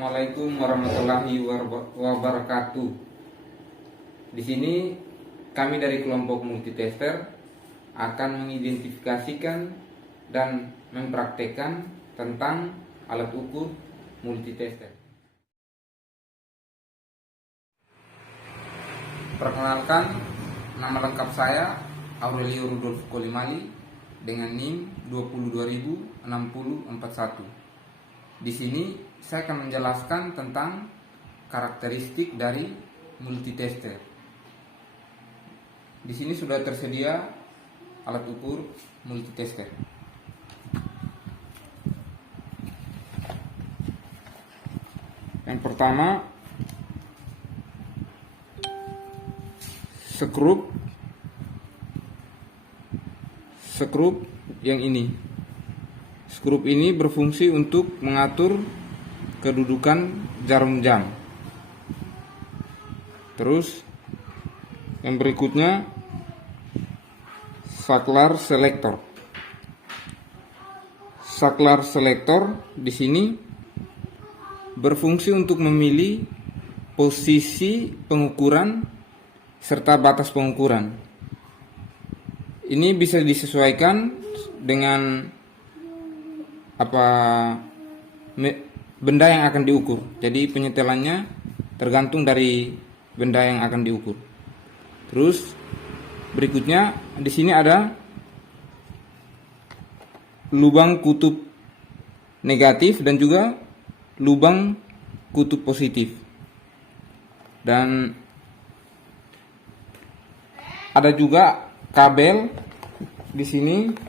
Assalamualaikum warahmatullahi wabarakatuh. Di sini kami dari kelompok multitester akan mengidentifikasikan dan mempraktekkan tentang alat ukur multitester. Perkenalkan, nama lengkap saya Aurelio Rudolf Kolimali dengan NIM 220006041. Di sini saya akan menjelaskan tentang karakteristik dari multitester. Di sini sudah tersedia alat ukur multitester. Yang pertama, skrup yang ini. Skrup ini berfungsi untuk mengatur kedudukan jarum jam. Terus yang berikutnya, saklar selektor. Saklar selektor di sini berfungsi untuk memilih posisi pengukuran serta batas pengukuran. Ini bisa disesuaikan dengan benda yang akan diukur. Jadi penyetelannya tergantung dari benda yang akan diukur. Terus berikutnya di sini ada lubang kutub negatif dan juga lubang kutub positif. Dan ada juga kabel di sini.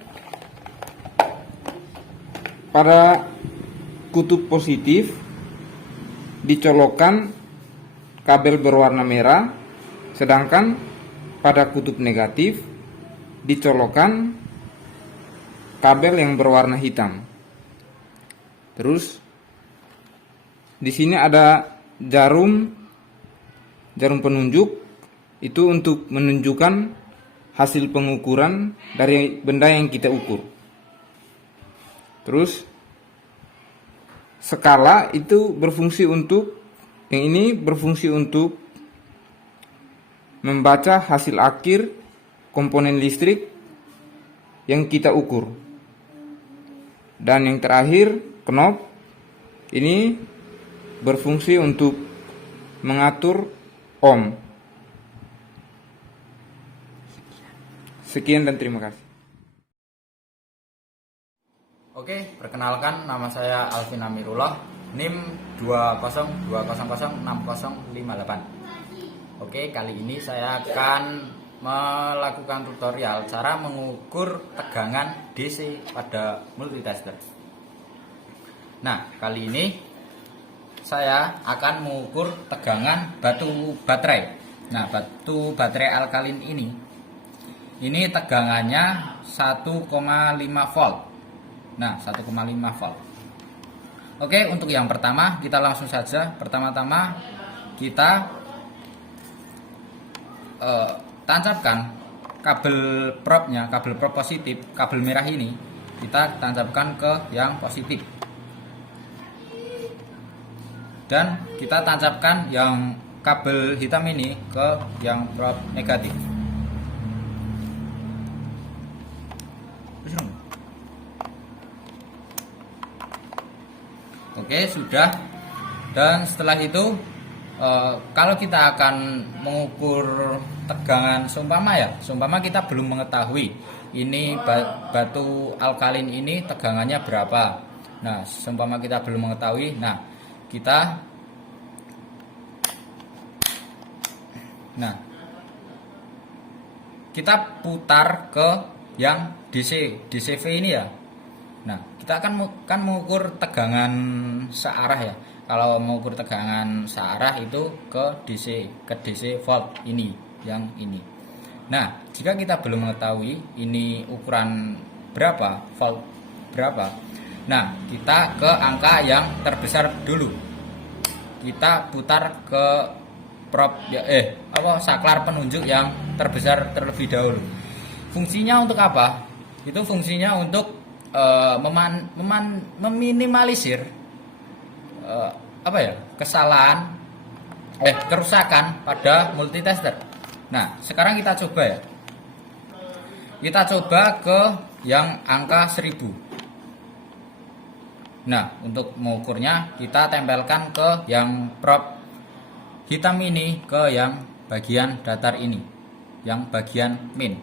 Pada kutub positif dicolokkan kabel berwarna merah, sedangkan pada kutub negatif dicolokkan kabel yang berwarna hitam. Terus di sini ada jarum penunjuk, itu untuk menunjukkan hasil pengukuran dari benda yang kita ukur. Terus skala itu berfungsi untuk membaca hasil akhir komponen listrik yang kita ukur. Dan yang terakhir, knob ini berfungsi untuk mengatur ohm. Sekian dan terima kasih. Oke, perkenalkan, nama saya Alvin Amirullah, NIM 202006058. Oke, kali ini saya akan melakukan tutorial cara mengukur tegangan DC pada multitester. Nah, kali ini saya akan mengukur tegangan batu baterai. Nah, batu baterai alkalin ini tegangannya 1,5 volt. Nah, 1,5 volt. Oke, untuk yang pertama kita langsung saja. Pertama-tama kita tancapkan kabel kabel prop positif, kabel merah ini kita tancapkan ke yang positif. Dan kita tancapkan yang kabel hitam ini ke yang prop negatif. Oke, sudah. Dan setelah itu kalau kita akan mengukur tegangan, seumpama kita belum mengetahui ini batu alkalin ini tegangannya berapa. Nah, seumpama kita belum mengetahui, kita putar ke yang DCV ini ya. Nah, kita akan mengukur tegangan searah ya. Kalau mengukur tegangan searah itu ke DC volt ini, yang ini. Nah, jika kita belum mengetahui ini ukuran berapa, volt berapa, nah kita ke angka yang terbesar dulu. Kita putar ke saklar penunjuk yang terbesar terlebih dahulu. Fungsinya untuk apa? Itu fungsinya untuk meminimalisir kesalahan kerusakan pada multitester. Nah, sekarang kita coba ya. Kita coba ke yang angka 1000. Nah, untuk mengukurnya kita tempelkan ke yang prop hitam ini, ke yang bagian datar ini, yang bagian min.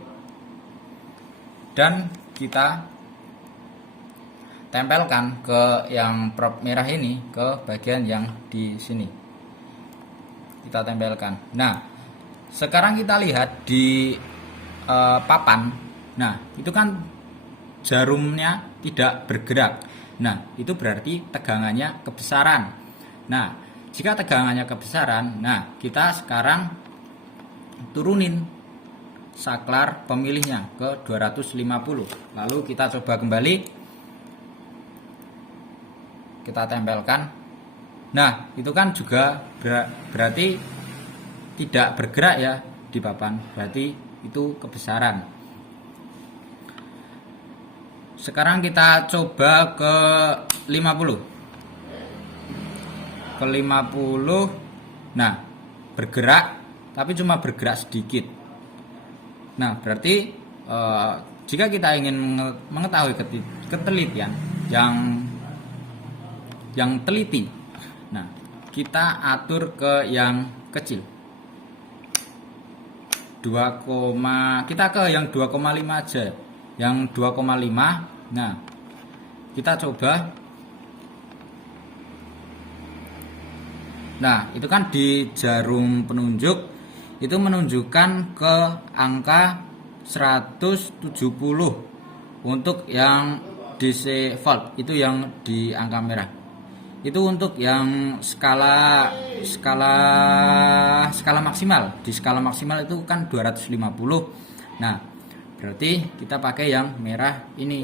Dan kita tempelkan ke yang prop merah ini, ke bagian yang di sini. Kita tempelkan. Nah, sekarang kita lihat di papan. Nah, itu kan jarumnya tidak bergerak. Nah, itu berarti tegangannya kebesaran. Nah, jika tegangannya kebesaran, nah kita sekarang turunin saklar pemilihnya ke 250. Lalu kita coba kembali. Kita tempelkan. Nah, itu kan juga berarti tidak bergerak ya di papan. Berarti itu kebesaran. Sekarang kita coba ke 50. Ke 50. Nah, bergerak tapi cuma bergerak sedikit. Nah, berarti jika kita ingin mengetahui ketelitian yang teliti, nah kita atur ke yang kecil. Kita ke yang 2,5 aja. Yang 2,5. Nah, kita coba. Nah, itu kan di jarum penunjuk itu menunjukkan ke angka 170 untuk yang DC volt, itu yang di angka merah. Itu untuk yang skala maksimal. Di skala maksimal itu kan 250. Nah, berarti kita pakai yang merah ini.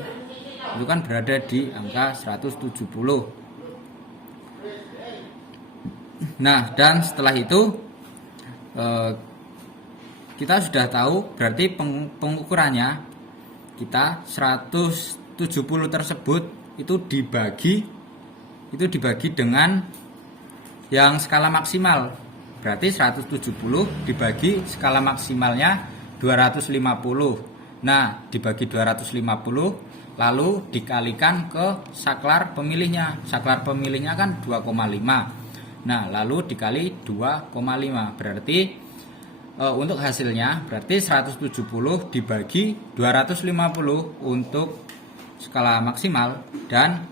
Itu kan berada di angka 170. Nah, dan setelah itu kita sudah tahu berarti pengukurannya kita 170 tersebut itu dibagi dengan yang skala maksimal. Berarti 170 dibagi skala maksimalnya 250. Nah, dibagi 250 lalu dikalikan ke saklar pemilihnya. Saklar pemilihnya kan 2,5. Nah, lalu dikali 2,5. Berarti untuk hasilnya berarti 170 dibagi 250 untuk skala maksimal dan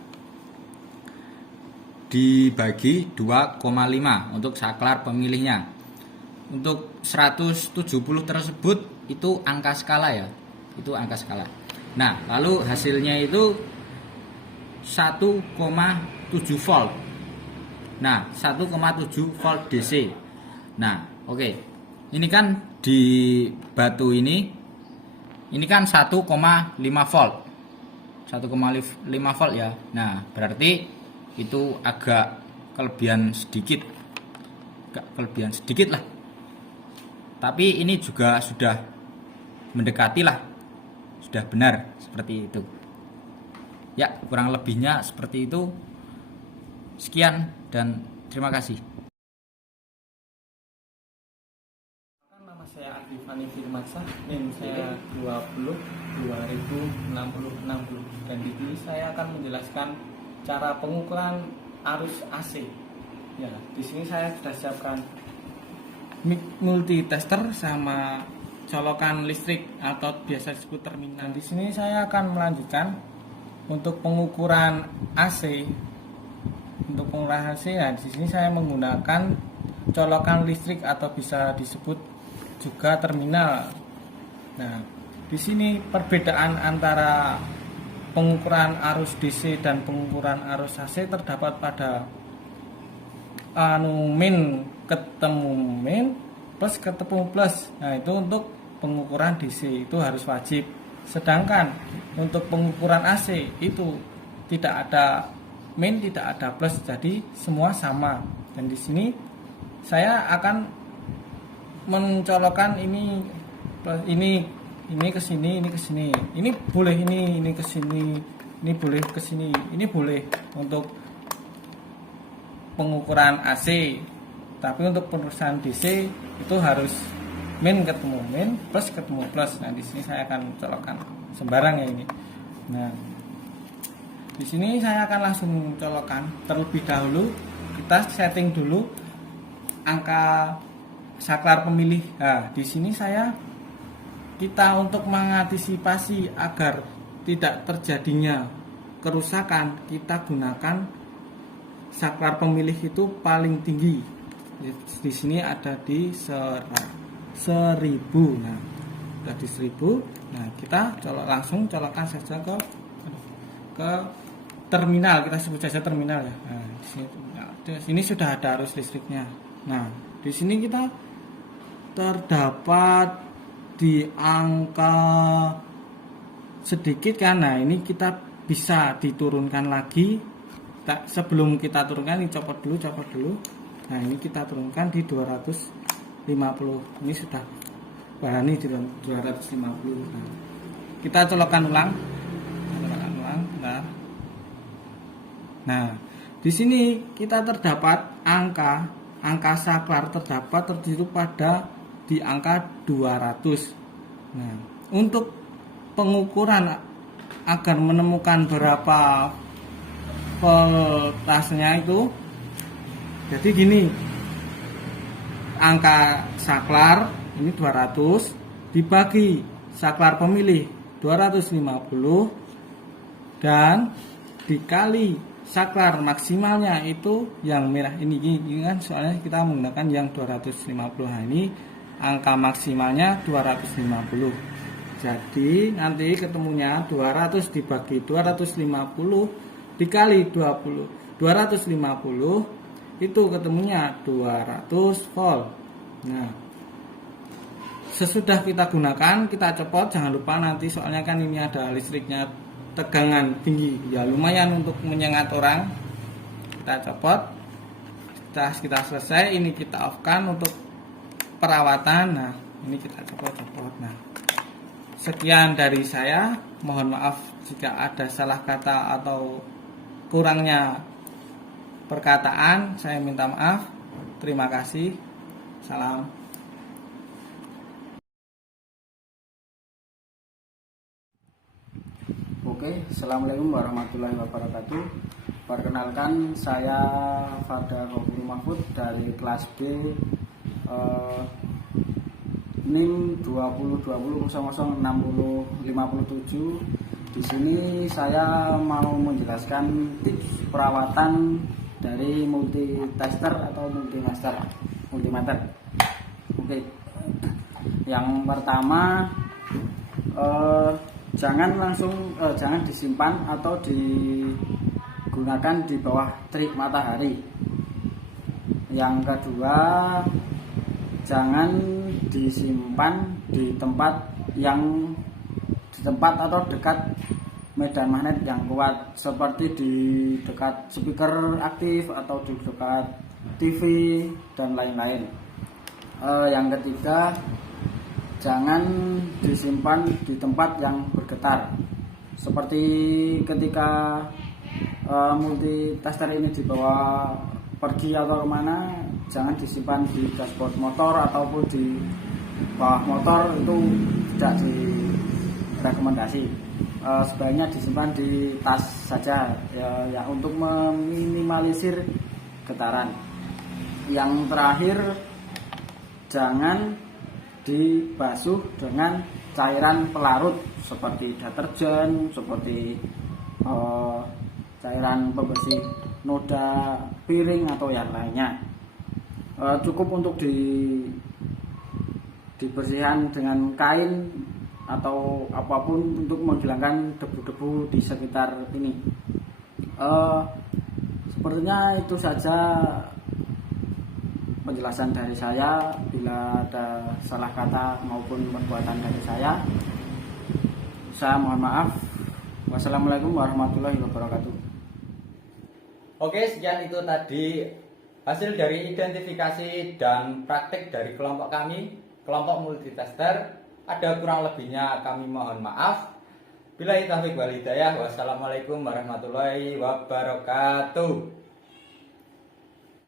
dibagi 2,5 untuk saklar pemilihnya. Untuk 170 tersebut itu angka skala ya. Itu angka skala. Nah, lalu hasilnya itu 1,7 volt. Nah, 1,7 volt DC. Nah, oke. Ini kan di batu ini kan 1,5 volt. 1,5 volt ya. Nah, berarti itu agak kelebihan sedikit. Lah. Tapi ini juga sudah mendekati lah. Sudah benar seperti itu. Ya, kurang lebihnya seperti itu. Sekian dan terima kasih. Nama saya Arifani Firmansyah, NIM saya 20-2060-60 dan di sini saya akan menjelaskan cara pengukuran arus AC. Ya, di sini saya sudah siapkan multitester sama colokan listrik atau biasa disebut terminal. Di sini saya akan melanjutkan untuk pengukuran AC. Untuk pengukuran AC, ya di sini saya menggunakan colokan listrik atau bisa disebut juga terminal. Nah, di sini perbedaan antara pengukuran arus DC dan pengukuran arus AC terdapat pada min ketemu min plus ketemu plus. Nah, itu untuk pengukuran DC itu harus wajib. Sedangkan untuk pengukuran AC itu tidak ada min, tidak ada plus, jadi semua sama. Dan di sini saya akan mencolokkan ini ke sini, ini ke sini. Ini boleh ini ke sini, ini boleh ke sini, ini boleh untuk pengukuran AC. Tapi untuk perusahaan DC itu harus min ketemu min, plus ketemu plus. Nah, di sini saya akan colokkan sembarang ya ini. Nah, di sini saya akan langsung colokkan. Terlebih dahulu kita setting dulu angka saklar pemilih. Nah, di sini kita untuk mengantisipasi agar tidak terjadinya kerusakan, kita gunakan saklar pemilih itu paling tinggi. Di sini ada di 1000. Nah, sudah di 1000. Nah, kita colokkan saja ke terminal. Kita sebut saja terminal ya. Nah, di sini sudah ada arus listriknya. Nah, di sini kita terdapat di angka sedikit kan. Nah, ini kita bisa diturunkan lagi. Sebelum kita turunkan, ini copot dulu. Nah, ini kita turunkan di 250. Ini sudah berani di 250. Nah, kita colokkan ulang. Nah, di sini kita terdapat angka saklar terdapat tertuju pada di angka 200. Nah, untuk pengukuran agar menemukan berapa voltasenya itu, jadi gini, angka saklar ini 200 dibagi saklar pemilih 250 dan dikali saklar maksimalnya itu yang merah ini kan, soalnya kita menggunakan yang 250. Nah, ini angka maksimalnya 250. Jadi nanti ketemunya 200 dibagi 250 dikali 250 itu ketemunya 200 volt. Nah, sesudah kita gunakan, kita copot, jangan lupa nanti soalnya kan ini ada listriknya tegangan tinggi ya, lumayan untuk menyengat orang. Kita copot. Setelah kita selesai, ini kita off kan untuk perawatan. Nah, ini kita copot. Nah, sekian dari saya. Mohon maaf jika ada salah kata atau kurangnya perkataan, saya minta maaf. Terima kasih. Salam. Oke, assalamualaikum warahmatullahi wabarakatuh. Perkenalkan, saya Fadar Rohul Mahfud dari kelas B, NIM 2020006057. Di sini saya mau menjelaskan tips perawatan dari multitester atau multimeter. Oke, yang pertama, jangan disimpan atau digunakan di bawah terik matahari. Yang kedua, jangan disimpan di tempat atau dekat medan magnet yang kuat, seperti di dekat speaker aktif atau di dekat TV dan lain-lain. Yang ketiga, jangan disimpan di tempat yang bergetar, seperti ketika multitester ini dibawa pergi atau kemana, jangan disimpan di dashboard motor ataupun di bawah motor, itu tidak direkomendasi. Sebaiknya disimpan di tas saja ya untuk meminimalisir getaran. Yang terakhir, jangan dibasuh dengan cairan pelarut seperti deterjen, seperti cairan pembersih noda piring atau yang lainnya. Cukup untuk dibersihkan dengan kain atau apapun untuk menghilangkan debu-debu di sekitar ini. Sepertinya itu saja penjelasan dari saya. Bila ada salah kata maupun perbuatan dari saya mohon maaf. Wassalamualaikum warahmatullahi wabarakatuh. Oke, sekian itu tadi hasil dari identifikasi dan praktik dari kelompok kami, kelompok multitester. Ada kurang lebihnya kami mohon maaf. Billahi taufiq wal hidayah. Wassalamualaikum warahmatullahi wabarakatuh.